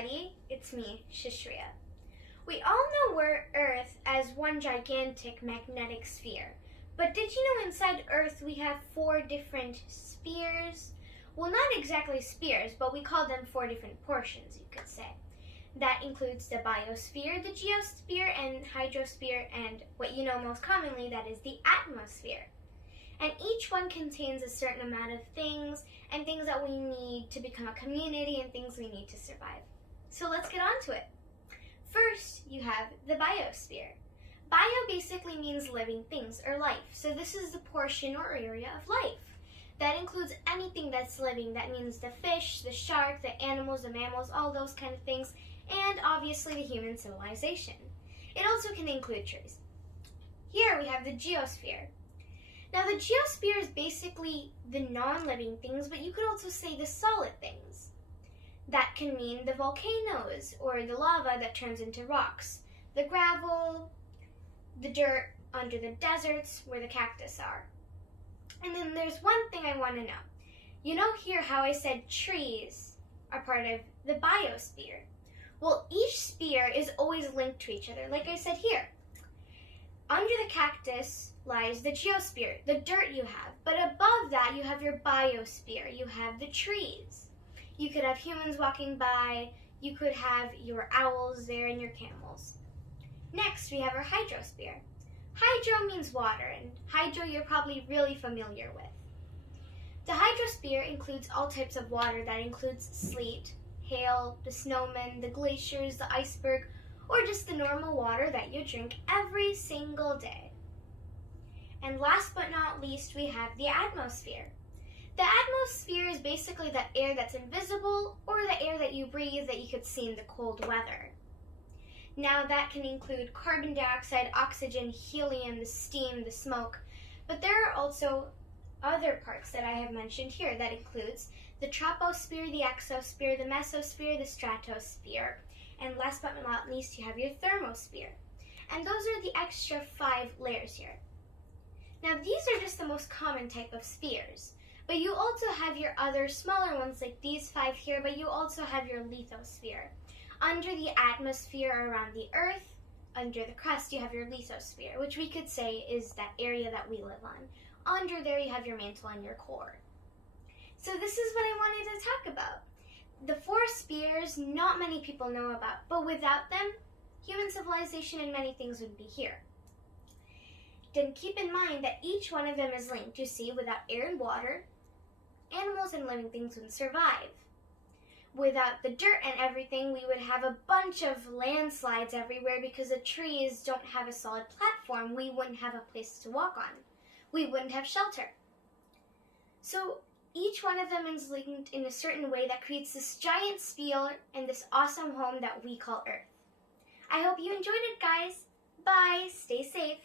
everybody, it's me, Sushreeya. We all know Earth as one gigantic magnetic sphere, but did you know inside Earth we have 4 different spheres? Well, not exactly spheres, but we call them 4 different portions, you could say. That includes the biosphere, the geosphere, and hydrosphere, and what you know most commonly, that is the atmosphere. And each one contains a certain amount of things, and things that we need to become a community, and things we need to survive. So let's get on to it. First, you have the biosphere. Bio basically means living things, or life. So this is the portion or area of life. That includes anything that's living. That means the fish, the shark, the animals, the mammals, all those kind of things, and obviously the human civilization. It also can include trees. Here we have the geosphere. Now the geosphere is basically the non-living things, but you could also say the solid things. That can mean the volcanoes, or the lava that turns into rocks, the gravel, the dirt under the deserts where the cactus are. And then there's one thing I want to know. You know here how I said trees are part of the biosphere? Well, each sphere is always linked to each other, like I said here. Under the cactus lies the geosphere, the dirt you have. But above that, you have your biosphere. You have the trees. You could have humans walking by. You could have your owls there and your camels. Next, we have our hydrosphere. Hydro means water, and hydro you're probably really familiar with. The hydrosphere includes all types of water. That includes sleet, hail, the snowmen, the glaciers, the iceberg, or just the normal water that you drink every single day. And last but not least, we have the atmosphere. The atmosphere is basically the air that's invisible, or the air that you breathe that you could see in the cold weather. Now that can include carbon dioxide, oxygen, helium, the steam, the smoke, but there are also other parts that I have mentioned here. That includes the troposphere, the exosphere, the mesosphere, the stratosphere, and last but not least, you have your thermosphere. And those are the extra 5 layers here. Now these are just the most common type of spheres, but you also have your other smaller ones like these 5 here, but you also have your lithosphere. Under the atmosphere around the Earth, under the crust, you have your lithosphere, which we could say is that area that we live on. Under there, you have your mantle and your core. So this is what I wanted to talk about. The 4 spheres, not many people know about, but without them, human civilization and many things would be here. Then keep in mind that each one of them is linked. You see, without air and water, animals and living things wouldn't survive. Without the dirt and everything, we would have a bunch of landslides everywhere because the trees don't have a solid platform. We wouldn't have a place to walk on. We wouldn't have shelter. So each one of them is linked in a certain way that creates this giant sphere and this awesome home that we call Earth. I hope you enjoyed it, guys. Bye. Stay safe.